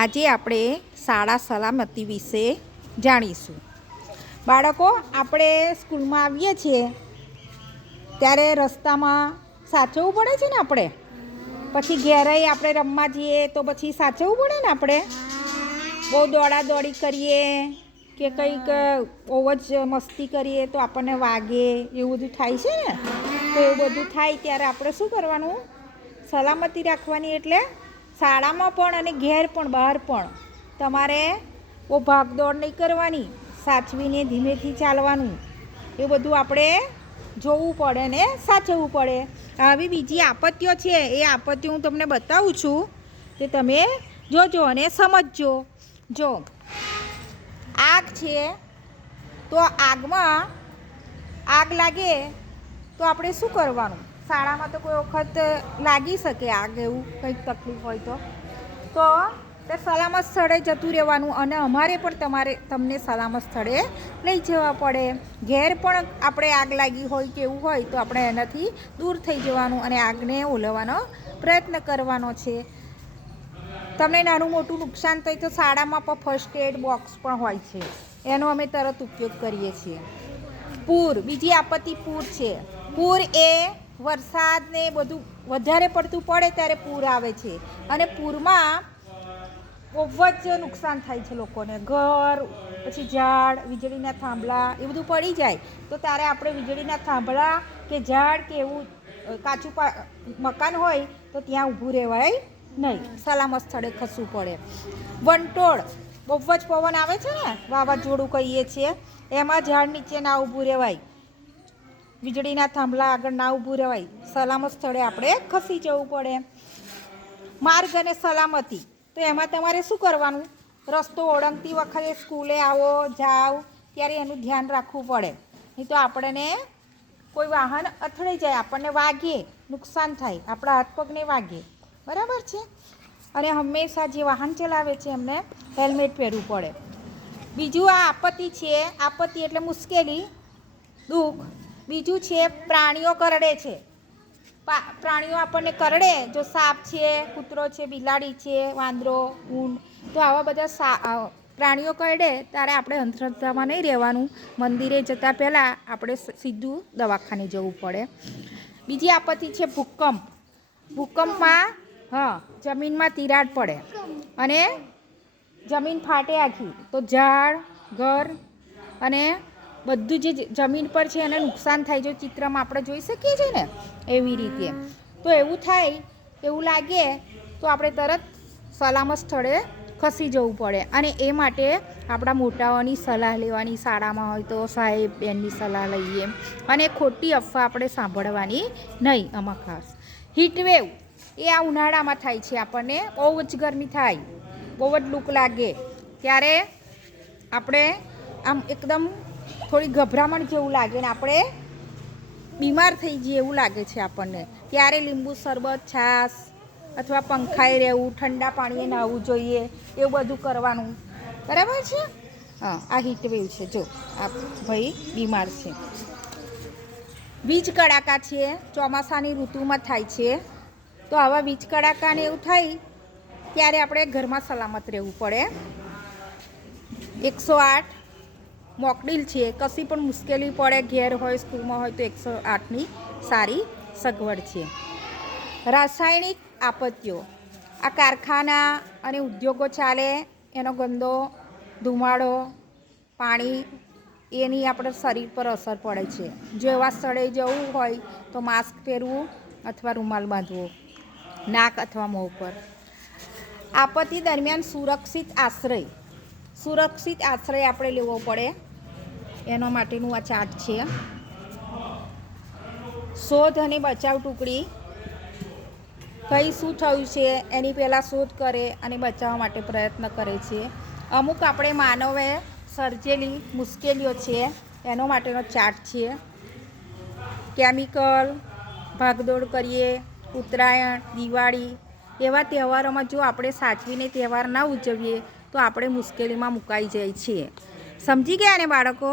આજે આપણે શાળા સલામતી વિશે જાણીશું। બાળકો, આપણે સ્કૂલમાં આવીએ છીએ ત્યારે રસ્તામાં સાચવવું પડે છે ને, આપણે પછી ઘેરે આપણે રમવા જઈએ તો પછી સાચવવું પડે ને, આપણે બહુ દોડાદોડી કરીએ કે કંઈક બહુ જ મસ્તી કરીએ તો આપણને વાગે, એવું બધું થાય છે ને। તો એવું બધું થાય ત્યારે આપણે શું કરવાનું? સલામતી રાખવાની। એટલે શાળામાં પણ અને ઘેર પણ બહાર પણ તમારે બહુ ભાગદોડ નહીં કરવાની, સાચવીને ધીમેથી ચાલવાનું। એ બધું આપણે જોવું પડે ને સાચવવું પડે। આવી બીજી આપત્તિઓ છે, એ આપત્તિઓ હું તમને બતાવું છું કે તમે જોજો અને સમજજો। જો આગ છે, તો આગમાં આગ લાગે તો આપણે શું કરવાનું? શાળામાં તો કોઈ વખત લાગી શકે આગ, એવું કંઈક તકલીફ હોય તો તે સલામત સ્થળે જતું રહેવાનું। અને અમારે પણ તમને સલામત સ્થળે લઈ જવા પડે। ઘેર પણ આપણે આગ લાગી હોય કે એવું હોય તો આપણે એનાથી દૂર થઈ જવાનું અને આગને ઓલવવાનો પ્રયત્ન કરવાનો છે। તમને નાનું મોટું નુકસાન થાય તો શાળામાં પણ ફર્સ્ટ એડ બોક્સ પણ હોય છે, એનો અમે તરત ઉપયોગ કરીએ છીએ। પૂર, બીજી આપત્તિ પૂર છે। પૂર એ વરસાદને બધું વધારે પડતું પડે ત્યારે પૂર આવે છે, અને પૂરમાં બહુ જ નુકસાન થાય છે લોકોને। ઘર, પછી ઝાડ, વીજળીના થાંભલા એ બધું પડી જાય તો ત્યારે આપણે વીજળીના થાંભલા કે ઝાડ કે એવું કાચું મકાન હોય તો ત્યાં ઊભું રહેવાય નહીં, સલામત સ્થળે ખસવું પડે। વંટોળ, બહુ જ પવન આવે છે ને, વાવાઝોડું કહીએ છીએ, એમાં ઝાડ નીચે ના ઊભું રહેવાય, વીજળીના થાંભલા આગળ ના ઊભું રહેવાય, સલામત સ્થળે આપણે ખસી જવું પડે। માર્ગ અને સલામતી, તો એમાં તમારે શું કરવાનું? રસ્તો ઓળંગતી વખતે સ્કૂલે આવો જાઓ ત્યારે એનું ધ્યાન રાખવું પડે, નહીં તો આપણને કોઈ વાહન અથડાઈ જાય, આપણને વાગે, નુકસાન થાય, આપણા હાથ પગને વાગે, બરાબર છે? અને હંમેશા જે વાહન ચલાવે છે એમને હેલ્મેટ પહેરવું પડે। બીજું આ આપત્તિ છે, આપત્તિ એટલે મુશ્કેલી, દુઃખ। બીજું છે પ્રાણીઓ કરડે છે, પ્રાણીઓ આપણને કરડે, જો સાપ છે, કૂતરો છે, બિલાડી છે, વાંદરો, ઊંટ, તો આવા બધા પ્રાણીઓ કરડે ત્યારે આપણે અંધશ્રદ્ધામાં નહીં રહેવાનું। મંદિરે જતાં પહેલાં આપણે સીધું દવાખાને જવું પડે। બીજી આપત્તિ છે ભૂકંપ। ભૂકંપમાં જમીનમાં તિરાડ પડે અને જમીન ફાટે આખી, તો ઝાડ, ઘર અને બધું જે જમીન પર છે એને નુકસાન થાય। જો ચિત્રમાં આપણે જોઈ શકીએ છીએ ને એવી રીતે, તો એવું થાય, એવું લાગે તો આપણે તરત સલામત સ્થળે ખસી જવું પડે, અને એ માટે આપણા મોટાઓની સલાહ લેવાની। શાળામાં હોય તો સાહેબ બેનની સલાહ લઈએ, અને ખોટી અફવા આપણે સાંભળવાની નહીં આમાં ખાસ। હીટવેવ, એ આ ઉનાળામાં થાય છે, આપણને બહુ જ ગરમી થાય, બહુ જ લૂ લાગે ત્યારે આપણે આમ એકદમ થોડી ગભરામણ જેવું લાગે ને આપણે બીમાર થઈ જઈએ એવું લાગે છે આપણને, ત્યારે લીંબુ શરબત, છાશ અથવા પંખાએ રહેવું, ઠંડા પાણીએ નહાવું જોઈએ, એવું બધું કરવાનું, બરાબર છે? આ હીટવેવ છે, જો આ ભાઈ બીમાર છે। વીજ કડાકા છે, ચોમાસાની ઋતુમાં થાય છે, તો આવા વીજ કડાકાને એવું થાય ત્યારે આપણે ઘરમાં સલામત રહેવું પડે। 108 મોકડીલ છે, કશી પણ મુશ્કેલી પડે, ઘેર હોય, સ્કૂલમાં હોય તો 108ની સારી સગવડ છે। રાસાયણિક આપત્તિઓ, આ કારખાના અને ઉદ્યોગો ચાલે, એનો ગંદો ધુમાડો, પાણી, એની આપણા શરીર પર અસર પડે છે। જો એવા સ્થળે જવું હોય તો માસ્ક પહેરવું અથવા રૂમાલ બાંધવો નાક અથવા મોં પર। આપત્તિ દરમિયાન સુરક્ષિત આશ્રય, સુરક્ષિત આશ્રય આપણે લેવો પડે, એના માટેનું આ ચાર્ટ છે। શોધ અને બચાવ ટુકડી, કઈ શું થયું છે એની પહેલાં શોધ કરે અને બચાવવા માટે પ્રયત્ન કરે છે। અમુક આપણે માનવે સર્જેલી મુશ્કેલીઓ છે એનો માટેનો ચાર્ટ છે। કેમિકલ, ભાગદોડ કરીએ, ઉત્તરાયણ, દિવાળી, એવા તહેવારોમાં જો આપણે સાચવીને તહેવાર ના ઉજવીએ તો આપણે મુશ્કેલીમાં મુકાઈ જાય છીએ। સમજી ગયા ને બાળકો?